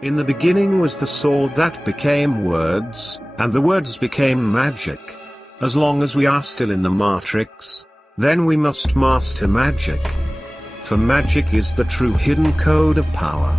In the beginning was the sword that became words, and the words became magic. As long as we are still in the Ma-Trix, then we must master magic. For magic is the true hidden code of power.